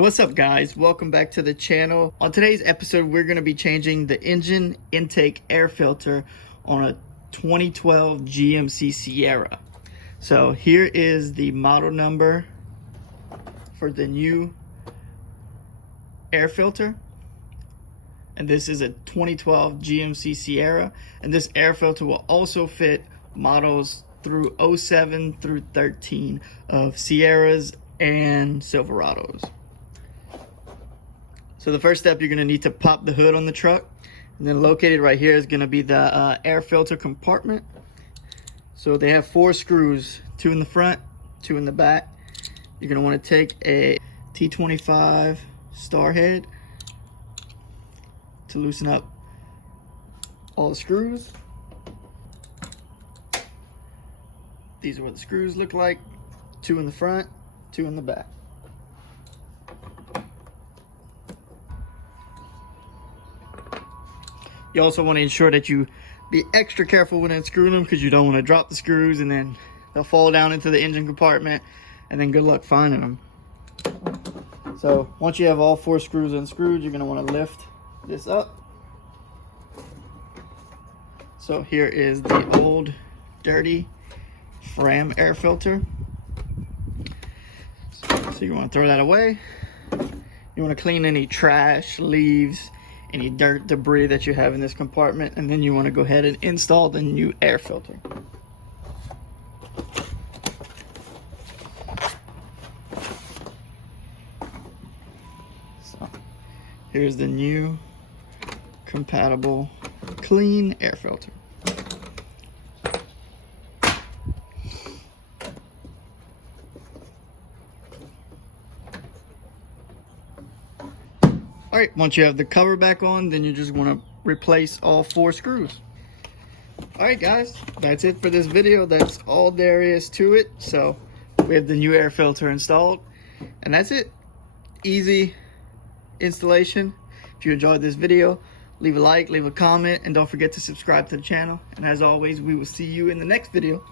What's up guys, welcome back to the channel. On today's episode we're going to be changing the engine intake air filter on a 2012 GMC Sierra. So here is the model number for the new air filter, and this is a 2012 GMC Sierra, and this air filter will also fit models through 07 through 13 of Sierras and Silverados. So the first step, you're going to need to pop the hood on the truck, and then located right here is going to be the air filter compartment. So they have 4 screws, 2 in the front, 2 in the back. You're going to want to take a T25 star head to loosen up all the screws. These are what the screws look like, 2 in the front, 2 in the back. You also want to ensure that you be extra careful when unscrewing them, because you don't want to drop the screws and then they'll fall down into the engine compartment, and then good luck finding them. So once you have all 4 screws unscrewed, you're going to want to lift this up. So here is the old dirty Fram air filter. So you want to throw that away. You want to clean any trash, leaves, any dirt, debris that you have in this compartment, and then you want to go ahead and install the new air filter. So here's the new compatible clean air filter. Alright, once you have the cover back on, then you just want to replace all 4 screws. Alright guys, that's it for this video. That's all there is to it. So we have the new air filter installed, and that's it. Easy installation. If you enjoyed this video, leave a like, leave a comment, and don't forget to subscribe to the channel. And as always, we will see you in the next video.